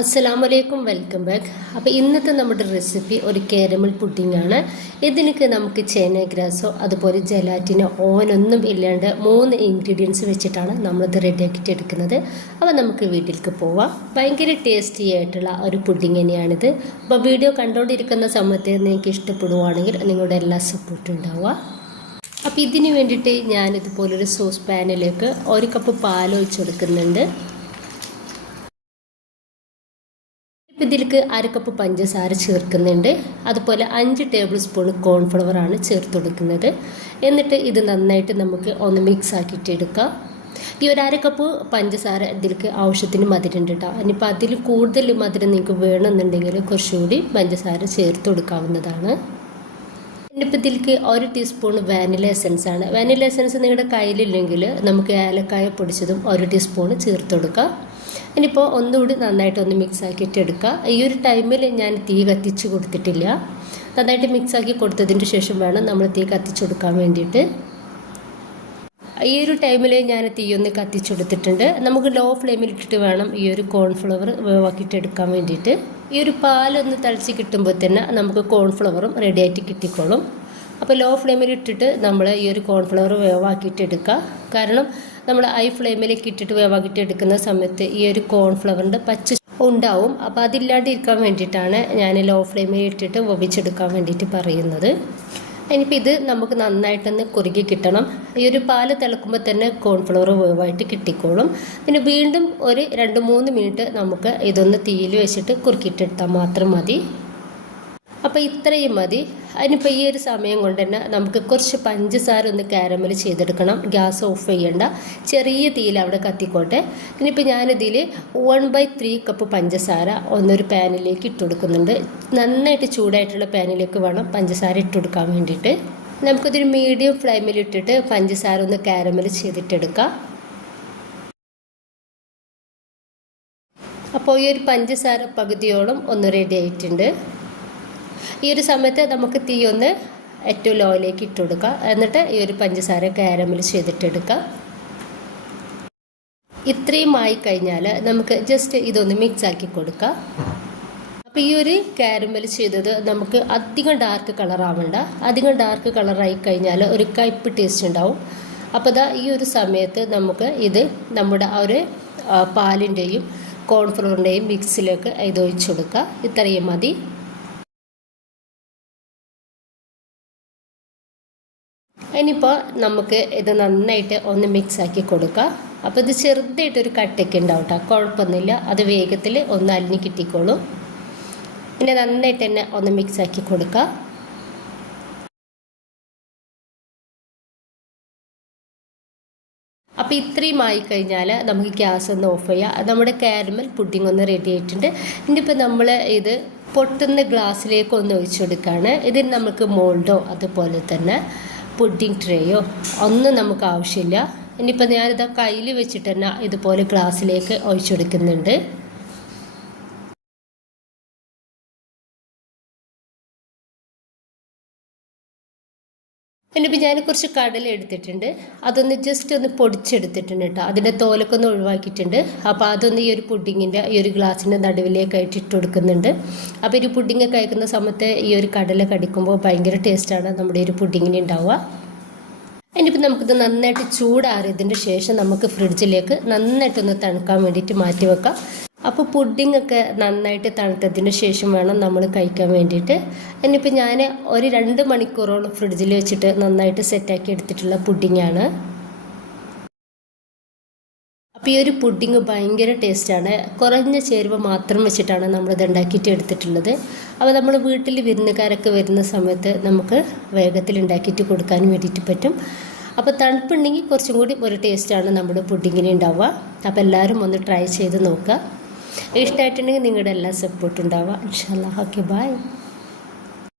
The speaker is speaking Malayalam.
അസ്സലാമലൈക്കും, വെൽക്കം ബാക്ക്. അപ്പോൾ ഇന്നത്തെ നമ്മുടെ റെസിപ്പി ഒരു കാരമൽ പുഡിംഗ് ആണ്. ഇതിനൊക്കെ നമുക്ക് ചേന ഗ്രാസോ അതുപോലെ ജലാറ്റിനോ ഓവനൊന്നും ഇല്ലാണ്ട് 3 ഇൻഗ്രീഡിയൻസ് വെച്ചിട്ടാണ് നമ്മളിത് റെഡിയാക്കിയിട്ട് എടുക്കുന്നത്. അപ്പോൾ നമുക്ക് വീട്ടിലേക്ക് പോവാം. ഭയങ്കര ടേസ്റ്റി ആയിട്ടുള്ള ഒരു പുഡിംഗ് തന്നെയാണിത്. അപ്പോൾ വീഡിയോ കണ്ടുകൊണ്ടിരിക്കുന്ന സമയത്ത് നിങ്ങൾക്ക് ഇഷ്ടപ്പെടുവാണെങ്കിൽ നിങ്ങളുടെ എല്ലാ സപ്പോർട്ടും ഉണ്ടാവുക. അപ്പോൾ ഇതിന് വേണ്ടിയിട്ട് ഞാനിതുപോലൊരു സോസ് പാനിലേക്ക് 1 കപ്പ് പാൽ ഒഴിച്ച് കൊടുക്കുന്നുണ്ട്. ഇതിലേക്ക് 1/2 കപ്പ് പഞ്ചസാര ചേർക്കുന്നുണ്ട്. അതുപോലെ 5 ടേബിൾ സ്പൂൺ കോൺഫ്ലവർ ആണ് ചേർത്ത് കൊടുക്കുന്നത്. എന്നിട്ട് ഇത് നന്നായിട്ട് നമുക്ക് ഒന്ന് മിക്സ് ആക്കിയിട്ട് എടുക്കാം. ഈ ഒരു 1/2 കപ്പ് പഞ്ചസാര ഇതിലേക്ക് ആവശ്യത്തിന് മധുരം ഉണ്ട് കേട്ടോ. ഇനിയിപ്പോൾ അതിൽ കൂടുതൽ മധുരം നിങ്ങൾക്ക് വേണമെന്നുണ്ടെങ്കിൽ കുറച്ചുകൂടി പഞ്ചസാര ചേർത്ത് കൊടുക്കാവുന്നതാണ്. ഇനിയിപ്പോൾ ഇതിലേക്ക് 1 ടീസ്പൂൺ വാനില എസൻസ് ആണ്. വാനില എസൻസ് നിങ്ങളുടെ കയ്യിലില്ലെങ്കിൽ നമുക്ക് ഏലക്കായ പൊടിച്ചതും 1 ടീസ്പൂൺ ചേർത്ത് കൊടുക്കാം. ഇനിയിപ്പോൾ ഒന്നുകൂടി നന്നായിട്ടൊന്ന് മിക്സ് ആക്കിയിട്ട് എടുക്കുക. ഈ ഒരു ടൈമിൽ ഞാൻ തീ കത്തിച്ച് കൊടുത്തിട്ടില്ല. നന്നായിട്ട് മിക്സ് ആക്കി കൊടുത്തതിന് ശേഷം വേണം നമ്മൾ തീ കത്തിച്ച് കൊടുക്കാൻ വേണ്ടിയിട്ട്. ഈ ഒരു ടൈമിൽ ഞാൻ തീ ഒന്ന് കത്തിച്ചെടുത്തിട്ടുണ്ട്. നമുക്ക് ലോ ഫ്ലെയിമിൽ ഇട്ടിട്ട് വേണം ഈ ഒരു കോൺഫ്ലവർ വേവാക്കിയിട്ട് എടുക്കാൻ വേണ്ടിയിട്ട്. ഈ ഒരു പാലൊന്ന് തളിച്ച് കിട്ടുമ്പോൾ തന്നെ നമുക്ക് കോൺഫ്ലവറും റെഡി ആയിട്ട് കിട്ടിക്കോളും. അപ്പോൾ ലോ ഫ്ലെയിമിൽ ഇട്ടിട്ട് നമ്മൾ ഈ ഒരു കോൺഫ്ലവർ വേവാക്കിയിട്ട് എടുക്കുക. കാരണം നമ്മൾ ഹൈ ഫ്ലെയിമിലേക്ക് ഇട്ടിട്ട് വേവാക്കിയിട്ട് എടുക്കുന്ന സമയത്ത് ഈ ഒരു കോൺഫ്ലവറിൻ്റെ പച്ച ഉണ്ടാവും. അപ്പോൾ അതില്ലാണ്ടിരിക്കാൻ വേണ്ടിയിട്ടാണ് ഞാൻ ലോ ഫ്ലെയിമിൽ ഇട്ടിട്ട് വേവിച്ചെടുക്കാൻ വേണ്ടിയിട്ട് പറയുന്നത്. ഇനിയിപ്പോൾ ഇത് നമുക്ക് നന്നായിട്ടൊന്ന് കുറുകി കിട്ടണം. ഈ ഒരു പാല് തിളക്കുമ്പോൾ തന്നെ കോൺഫ്ലവർ വേവായിട്ട് കിട്ടിക്കോളും. പിന്നെ വീണ്ടും ഒരു 2-3 മിനിറ്റ് നമുക്ക് ഇതൊന്ന് തീയിൽ വെച്ചിട്ട് കുറുക്കിയിട്ടെടുത്താൽ മാത്രം മതി. അപ്പോൾ ഇത്രയും മതി. അതിനിപ്പോൾ ഈ ഒരു സമയം കൊണ്ട് തന്നെ നമുക്ക് കുറച്ച് പഞ്ചസാര ഒന്ന് കാരമൽ ചെയ്തെടുക്കണം. ഗ്യാസ് ഓഫ് ചെയ്യേണ്ട, ചെറിയ തീയിൽ അവിടെ കത്തിക്കോട്ടെ. ഇനിയിപ്പോൾ ഞാനിതിൽ 1/3 കപ്പ് പഞ്ചസാര ഒന്നൊരു പാനിലേക്ക് ഇട്ട് കൊടുക്കുന്നുണ്ട്. നന്നായിട്ട് ചൂടായിട്ടുള്ള പാനിലേക്ക് വേണം പഞ്ചസാര ഇട്ട് കൊടുക്കാൻ വേണ്ടിയിട്ട്. നമുക്കിതൊരു മീഡിയം ഫ്ലെയിമിൽ ഇട്ടിട്ട് പഞ്ചസാര ഒന്ന് കാരമൽ ചെയ്തിട്ടെടുക്കാം. അപ്പോൾ ഈ ഒരു പഞ്ചസാര പകുതിയോളം ഒന്ന് റെഡി ആയിട്ടുണ്ട്. ഈ ഒരു സമയത്ത് നമുക്ക് തീ ഒന്ന് ഏറ്റവും ലോയിലേക്ക് ഇട്ട് കൊടുക്കുക. എന്നിട്ട് ഈ ഒരു പഞ്ചസാര കാരമൽ ചെയ്തിട്ടെടുക്കുക. ഇത്രയും ആയി കഴിഞ്ഞാൽ നമുക്ക് ജസ്റ്റ് ഇതൊന്ന് മിക്സ് ആക്കി കൊടുക്കുക. അപ്പോൾ ഈ ഒരു കാരമൽ ചെയ്തത് നമുക്ക് അധികം ഡാർക്ക് കളർ ആവണ്ട. അധികം ഡാർക്ക് കളറായി കഴിഞ്ഞാൽ ഒരു കയ്പ്പ് ടേസ്റ്റ് ഉണ്ടാവും. അപ്പോൾ ഇതാ ഈ ഒരു സമയത്ത് നമുക്ക് ഇത് നമ്മുടെ ആ ഒരു പാലിൻ്റെയും കോൺഫ്ലവറിൻ്റെയും മിക്സിലേക്ക് ഇത് ഒഴിച്ചു കൊടുക്കുക. ഇത്രയും മതി. ഇനിയിപ്പോൾ നമുക്ക് ഇത് നന്നായിട്ട് ഒന്ന് മിക്സ് ആക്കി കൊടുക്കുക. അപ്പോൾ ഇത് ചെറുതായിട്ടൊരു കട്ടൊക്കെ ഉണ്ടാവും കേട്ടോ, കുഴപ്പമൊന്നുമില്ല. അത് വേഗത്തിൽ ഒന്ന് അലിഞ്ഞ് കിട്ടിക്കോളും. പിന്നെ നന്നായിട്ട് തന്നെ ഒന്ന് മിക്സ് ആക്കി കൊടുക്കുക. അപ്പോൾ ഇത്രയും ആയിക്കഴിഞ്ഞാൽ നമുക്ക് ഗ്യാസ് ഒന്ന് ഓഫ് ചെയ്യാം. നമ്മുടെ കാരമൽ പുഡിംഗ് ഒന്ന് റെഡി ആയിട്ടുണ്ട്. ഇനിയിപ്പോൾ നമ്മൾ ഇത് പൊട്ടുന്ന ഗ്ലാസ്സിലേക്ക് ഒന്ന് ഒഴിച്ചു കൊടുക്കുകയാണ്. ഇതിന് നമുക്ക് മോൾഡോ അതുപോലെ തന്നെ പുഡിംഗ് ട്രേയോ ഒന്നും നമുക്ക് ആവശ്യമില്ല. ഇനിയിപ്പോൾ ഞാനിത് കയ്യിൽ വെച്ചിട്ട് തന്നെ ഇതുപോലെ ഗ്ലാസ്സിലേക്ക് ഒഴിച്ചെടുക്കുന്നുണ്ട്. ഇനിയിപ്പോൾ ഞാൻ കുറച്ച് കടല എടുത്തിട്ടുണ്ട്. അതൊന്ന് ജസ്റ്റ് ഒന്ന് പൊടിച്ചെടുത്തിട്ടുണ്ട് കേട്ടോ. അതിൻ്റെ തോലൊക്കെ ഒന്ന് ഒഴിവാക്കിയിട്ടുണ്ട്. അപ്പോൾ അതൊന്ന് ഈ ഒരു പുഡിങ്ങിൻ്റെ ഈ ഒരു ഗ്ലാസിൻ്റെ നടുവിലേക്കായിട്ട് ഇട്ട് കൊടുക്കുന്നുണ്ട്. അപ്പോൾ ഒരു പുഡിങ് കഴിക്കുന്ന സമയത്ത് ഈ ഒരു കടല കടിക്കുമ്പോൾ ഭയങ്കര ടേസ്റ്റാണ് നമ്മുടെ ഒരു പുഡിങ്ങിന് ഉണ്ടാവുക. ഇനിയിപ്പോൾ നമുക്കിത് നന്നായിട്ട് ചൂടാറിയതിൻ്റെ ശേഷം നമുക്ക് ഫ്രിഡ്ജിലേക്ക് നന്നായിട്ടൊന്ന് തണുക്കാൻ വേണ്ടിയിട്ട് മാറ്റി വെക്കാം. അപ്പോൾ പുഡിങ്ങൊക്കെ നന്നായിട്ട് തണുത്തതിന് ശേഷം വേണം നമ്മൾ കഴിക്കാൻ വേണ്ടിയിട്ട്. ഇനിയിപ്പോൾ ഞാൻ ഒരു 2 മണിക്കൂറോളം ഫ്രിഡ്ജിൽ വെച്ചിട്ട് നന്നായിട്ട് സെറ്റാക്കി എടുത്തിട്ടുള്ള പുഡിങ്ങാണ്. അപ്പോൾ ഈ ഒരു പുഡിങ് ഭയങ്കര ടേസ്റ്റാണ്. കുറഞ്ഞ ചേരുവ മാത്രം വെച്ചിട്ടാണ് നമ്മളിത് ഉണ്ടാക്കിയിട്ട് എടുത്തിട്ടുള്ളത്. അപ്പോൾ നമ്മൾ വീട്ടിൽ വിരുന്നുകാരൊക്കെ വരുന്ന സമയത്ത് നമുക്ക് വേഗത്തിൽ ഉണ്ടാക്കിയിട്ട് കൊടുക്കാൻ വേണ്ടിയിട്ട് പറ്റും. അപ്പോൾ തണുപ്പുണ്ടെങ്കിൽ കുറച്ചും കൂടി ഒരു ടേസ്റ്റാണ് നമ്മുടെ പുഡിങ്ങിന് ഉണ്ടാവുക. അപ്പോൾ എല്ലാവരും ഒന്ന് ട്രൈ ചെയ്ത് നോക്കുക. ഇഷ്ടമായിട്ടുണ്ടെങ്കിൽ നിങ്ങളുടെ എല്ലാ സപ്പോർട്ടും ഉണ്ടാവുക. ഇൻഷാ അല്ലാഹ്. Okay, by.